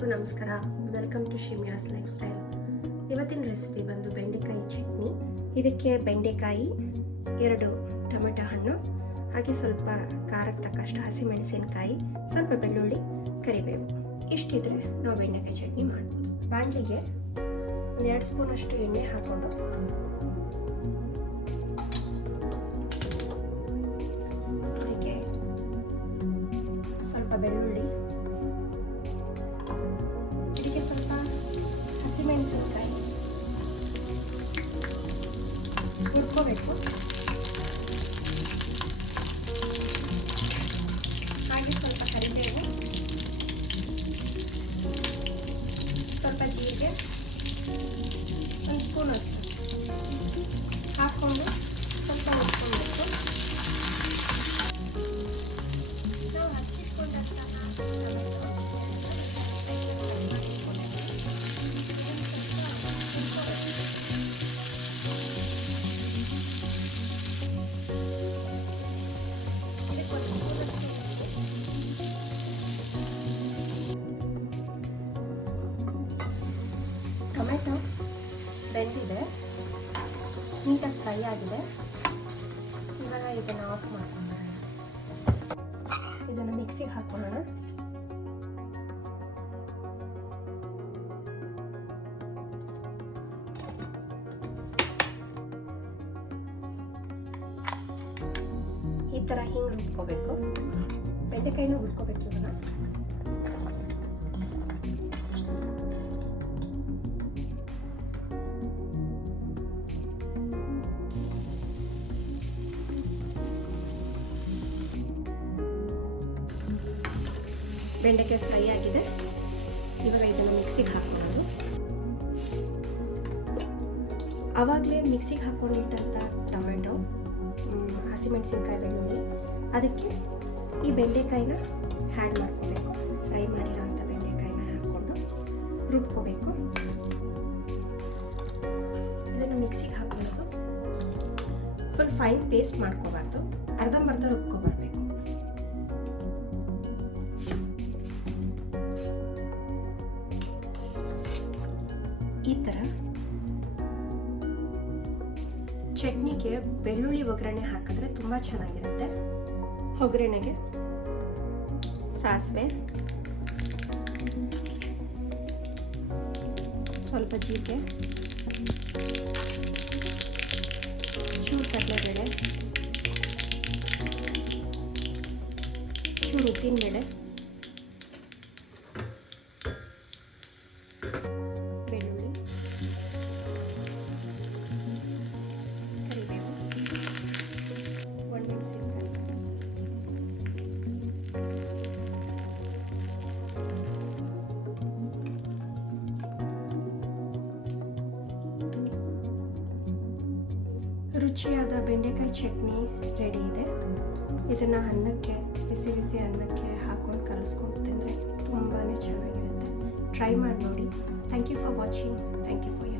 ಎಲ್ಲರಿಗೂ ನಮಸ್ಕಾರ. Welcome to ಶಿಮ್ಯಾಸ್ ಲೈಫ್ ಸ್ಟೈಲ್. ಇವತ್ತಿನ ರೆಸಿಪಿ ಬಂದು ಬೆಂಡೆಕಾಯಿ ಚಟ್ನಿ. ಇದಕ್ಕೆ ಬೆಂಡೆಕಾಯಿ, 2 ಟೊಮೆಟೊ ಹಣ್ಣು, ಹಾಗೆ ಸ್ವಲ್ಪ ಖಾರಕ್ಕೆ ತಕ್ಕಷ್ಟು ಹಸಿಮೆಣಸಿನಕಾಯಿ, ಸ್ವಲ್ಪ ಬೆಳ್ಳುಳ್ಳಿ, ಕರಿಬೇವು. ಇಷ್ಟಿದ್ರೆ ನಾವು ಬೆಂಡೆಕಾಯಿ ಚಟ್ನಿ ಮಾಡ್ಬೋದು. ಬಾಣಲಿಗೆ 2 ಸ್ಪೂನಷ್ಟು ಎಣ್ಣೆ ಹಾಕ್ಕೊಂಡು ಇದಕ್ಕೆ ಸ್ವಲ್ಪ ಬೆಳ್ಳುಳ್ಳಿ, ಇದಕ್ಕೆ ಸ್ವಲ್ಪ ಹಸಿಮೆಣಸಿನಕಾಯಿ ಹುರ್ಕೋಬೇಕು. ಹಾಗೆ ಸ್ವಲ್ಪ ಕರಿಬೇವು, ಸ್ವಲ್ಪ ಜೀರಿಗೆ, 1 ಸ್ಪೂನ್ ಅಷ್ಟು ಹಾಕ್ಕೊಂಡು ಸ್ವಲ್ಪ ಹುರ್ಕೊಬೇಕು. ನಾವು ಹಚ್ಚಿಟ್ಕೊಂಡಂತಹ ಟೊಮೆಟೊ ಬೆಂದಿದೆ, ನೀಟಾಗಿ ಫ್ರೈ ಆಗಿದೆ. ಇವಾಗ ಇದನ್ನು ಆಫ್ ಮಾಡ್ಕೊಳ್ಳೋಣ. ಇದನ್ನು ಮಿಕ್ಸಿಗೆ ಹಾಕೊಳ್ಳೋಣ. ಈ ಥರ ಹಿಂಗೆ ರುಬ್ಕೋಬೇಕು. ಬೆಂಡೆಕಾಯಿನೂ ಹುರ್ಕೋಬೇಕು. ಇವಾಗ ಬೆಂಡೆಕಾಯಿ ಫ್ರೈ ಆಗಿದೆ. ಇವಾಗ ಇದನ್ನು ಮಿಕ್ಸಿಗೆ ಹಾಕ್ಕೊಳ್ಳೋದು. ಆವಾಗಲೇ ಮಿಕ್ಸಿಗೆ ಹಾಕ್ಕೊಂಡಿಟ್ಟಂಥ ಟೊಮೆಟೊ, ಹಸಿಮೆಣಸಿನ್ಕಾಯಿ, ಬೆಳ್ಳುಳ್ಳಿ, ಅದಕ್ಕೆ ಈ ಬೆಂಡೆಕಾಯಿನ ಹ್ಯಾಡ್ ಮಾಡ್ಕೋಬೇಕು. ಫ್ರೈ ಮಾಡಿರೋಂಥ ಬೆಂಡೆಕಾಯಿನ ಹಾಕ್ಕೊಂಡು ರುಬ್ಕೋಬೇಕು. ಇದನ್ನು ಮಿಕ್ಸಿಗೆ ಹಾಕ್ಕೊಳ್ಳೋದು. ಫುಲ್ ಫೈನ್ ಪೇಸ್ಟ್ ಮಾಡ್ಕೋಬಾರ್ದು, ಅರ್ಧಂಬರ್ಧ ರುಬ್ಕೊಬಾರ್ಬೇಕು. ಈ ಥರ ಚಟ್ನಿಗೆ ಬೆಳ್ಳುಳ್ಳಿ ಒಗ್ಗರಣೆ ಹಾಕಿದ್ರೆ ತುಂಬ ಚೆನ್ನಾಗಿರುತ್ತೆ. ಒಗ್ಗರಣೆಗೆ ಸಾಸಿವೆ, ಸ್ವಲ್ಪ ಜೀರಿಗೆ, ಚೂರು ಕಡಲೆಬೇಳೆ, ಚೂರು ಉದ್ದಿನಬೇಳೆ, ಬೆಳ್ಳುಳ್ಳಿ, ಕರಿಬೇವು, ಒಣಮೆಣಸಿನಕಾಯಿ, ರುಚಿಯಾದ ಬೆಂಡೆಕಾಯಿ ಚಟ್ನಿ ರೆಡಿ ಇದೆ. ಇದನ್ನು ಅನ್ನಕ್ಕೆ, ಬಿಸಿ ಬಿಸಿ ಅನ್ನಕ್ಕೆ ಹಾಕ್ಕೊಂಡು ಕಲಿಸ್ಕೊಂಡು ತಿಂದರೆ ತುಂಬಾ ಚೆನ್ನಾಗಿರುತ್ತೆ. ಟ್ರೈ ಮಾಡಿ ನೋಡಿ. Thank you for watching. Thank you for